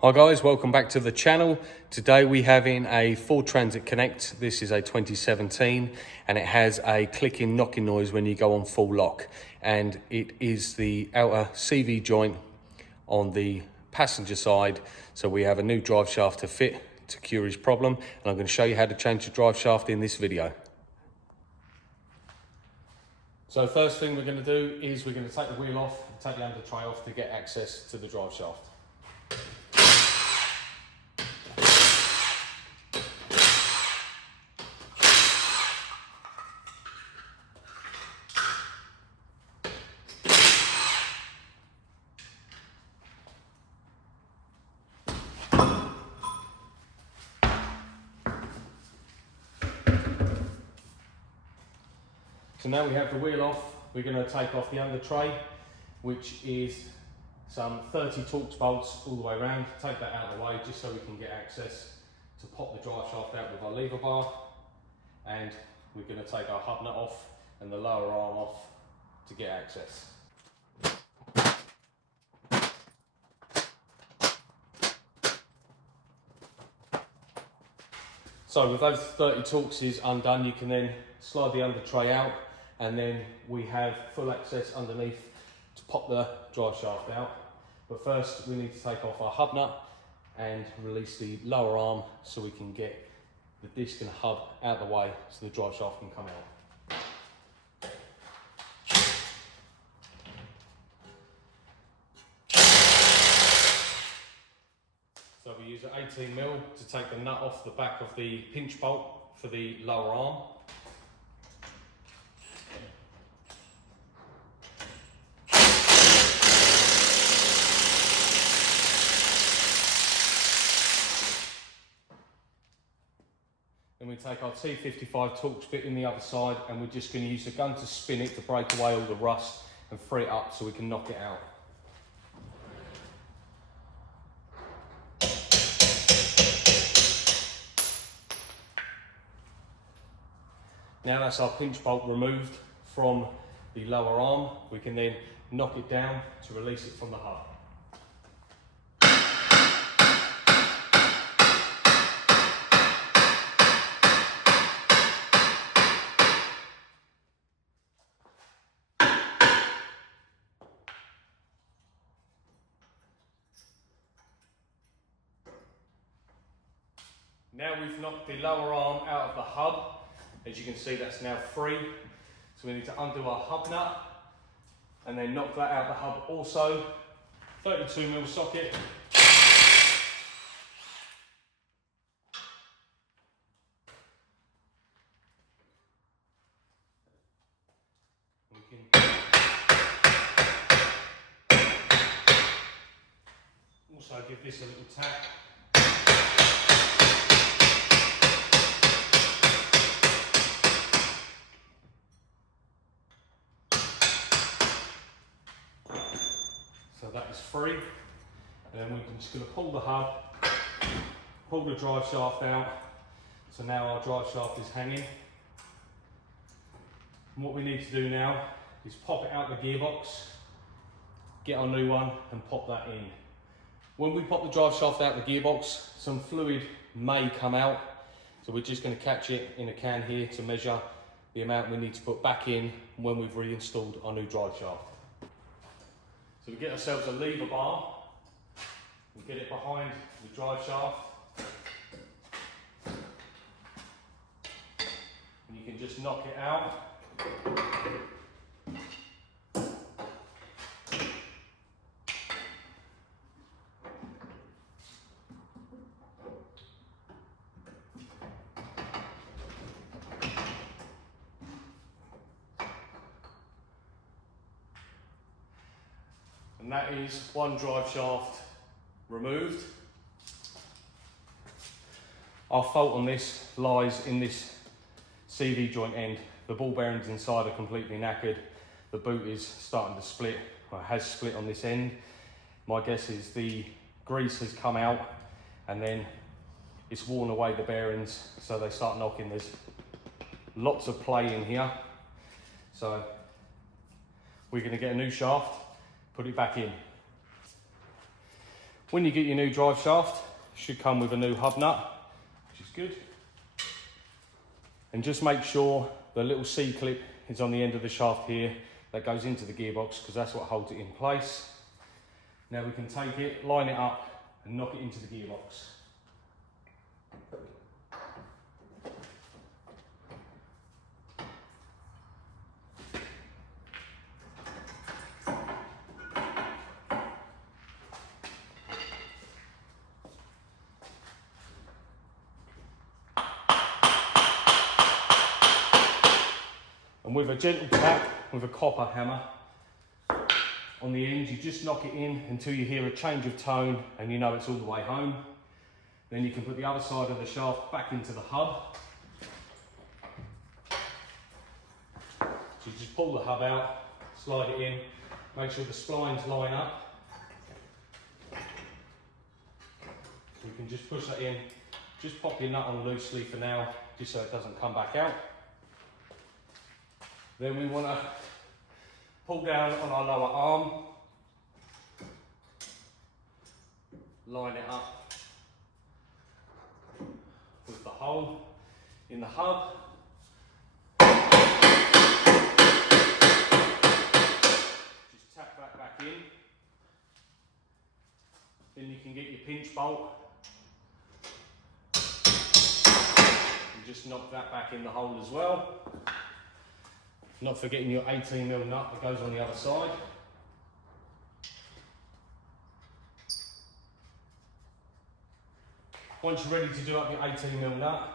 Hi guys, welcome back to the channel. Today we have in a Ford Transit Connect. This is a 2017 and it has a clicking knocking noise when you go on full lock, and it is the outer CV joint on the passenger side. So we have a new drive shaft to fit to cure his problem, and I'm going to show you how to change the drive shaft in this video. So first thing we're going to do is we're going to take the wheel off, take the undertray off to get access to the drive shaft. So now we have the wheel off, we're going to take off the under tray, which is some 30 Torx bolts all the way around. Take that out of the way just so we can get access to pop the drive shaft out with our lever bar. And we're going to take our hub nut off and the lower arm off to get access. So with those 30 Torxes undone, you can then slide the under tray out, and then we have full access underneath to pop the drive shaft out. But first we need to take off our hub nut and release the lower arm so we can get the disc and hub out of the way so the drive shaft can come out. So we use an 18mm to take the nut off the back of the pinch bolt for the lower arm. Then we take our T55 Torx bit in the other side, and we're just going to use the gun to spin it to break away all the rust and free it up so we can knock it out. Now that's our pinch bolt removed from the lower arm, we can then knock it down to release it from the hub. Now we've knocked the lower arm out of the hub. As you can see, that's now free. So we need to undo our hub nut and then knock that out of the hub also. 32mm socket. We can also give this a little tap. So that is free, and then we're just going to pull the hub, pull the drive shaft out. So now our drive shaft is hanging. And what we need to do now is pop it out the gearbox, get our new one and pop that in. When we pop the drive shaft out the gearbox, some fluid may come out, so we're just going to catch it in a can here to measure the amount we need to put back in when we've reinstalled our new drive shaft. So we get ourselves a lever bar, we get it behind the drive shaft, and you can just knock it out. And that is one drive shaft removed. Our fault on this lies in this CV joint end. The ball bearings inside are completely knackered. The boot is starting to split, or has split on this end. My guess is the grease has come out and then it's worn away the bearings, so they start knocking. There's lots of play in here. So we're going to get a new shaft, put it back in. When you get your new drive shaft, it should come with a new hub nut, which is good. And just make sure the little C-clip is on the end of the shaft here that goes into the gearbox, because that's what holds it in place. Now we can take it, line it up and knock it into the gearbox. And with a gentle tap with a copper hammer on the end, you just knock it in until you hear a change of tone and you know it's all the way home. Then you can put the other side of the shaft back into the hub. So you just pull the hub out, slide it in, make sure the splines line up. You can just push that in, just pop your nut on loosely for now, just so it doesn't come back out. Then we want to pull down on our lower arm, line it up with the hole in the hub. Just tap that back in. Then you can get your pinch bolt and just knock that back in the hole as well. Not forgetting your 18mm nut that goes on the other side. Once you're ready to do up your 18mm nut,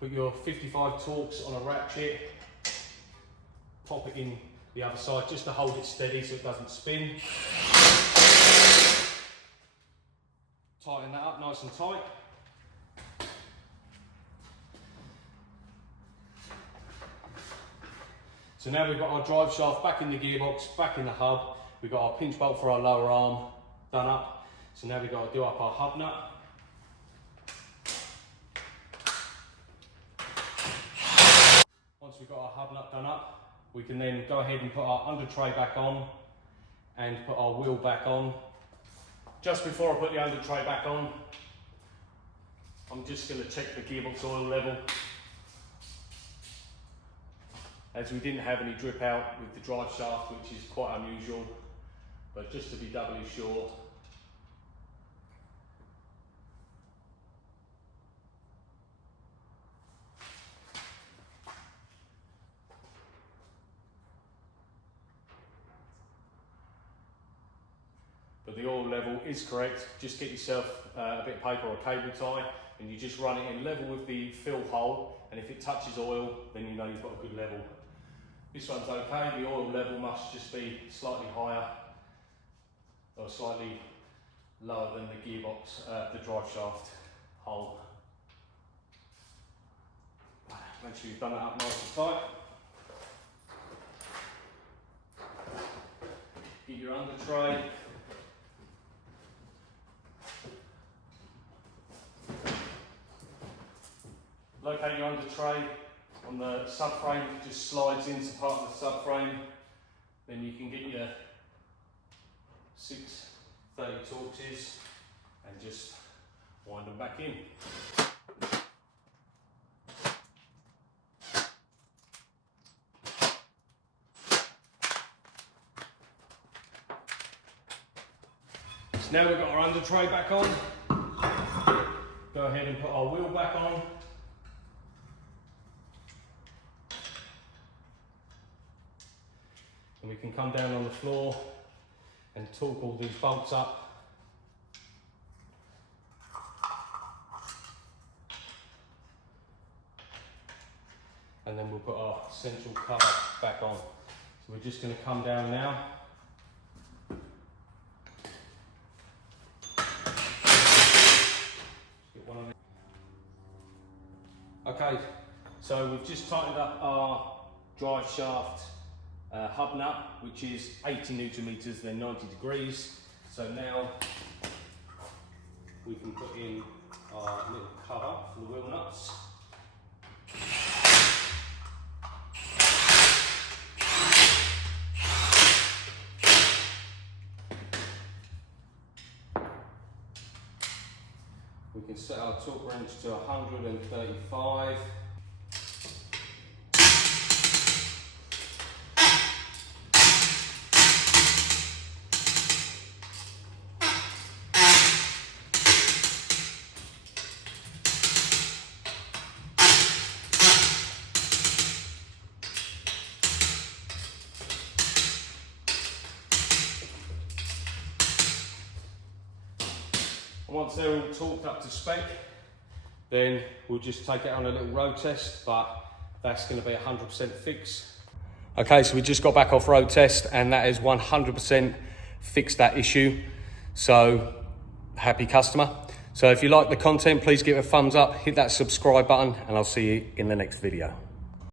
put your 55 Torx on a ratchet, pop it in the other side just to hold it steady so it doesn't spin. Tighten that up nice and tight. So now we've got our drive shaft back in the gearbox, back in the hub. We've got our pinch bolt for our lower arm done up. So now we've got to do up our hub nut. Once we've got our hub nut done up, we can then go ahead and put our under tray back on and put our wheel back on. Just before I put the under tray back on, I'm just going to check the gearbox oil level. As we didn't have any drip out with the drive shaft, which is quite unusual, but just to be doubly sure. But the oil level is correct. Just get yourself a bit of paper or a cable tie and you just run it in level with the fill hole, and if it touches oil, then you know you've got a good level. This one's okay, the oil level must just be slightly higher or slightly lower than the gearbox, the drive shaft hole. Make sure you've done that up nice and tight. Get your under tray. Locate your under tray on the subframe, it just slides into part of the subframe. Then you can get your 630 Torxes and just wind them back in. So now we've got our under tray back on. Go ahead and put our wheel back on. And we can come down on the floor and torque all these bolts up. And then we'll put our central cover back on. So we're just going to come down now. Okay, so we've just tightened up our drive shaft hub nut, which is 80 Newton meters, then 90 degrees. So now we can put in our little cover for the wheel nuts. We can set our torque wrench to 135. Once they're all torqued up to spec, then we'll just take it on a little road test, but that's going to be 100% fix. Okay, so we just got back off road test and that is 100% fixed that issue. So happy customer. So if you like the content, please give it a thumbs up, hit that subscribe button, and I'll see you in the next video.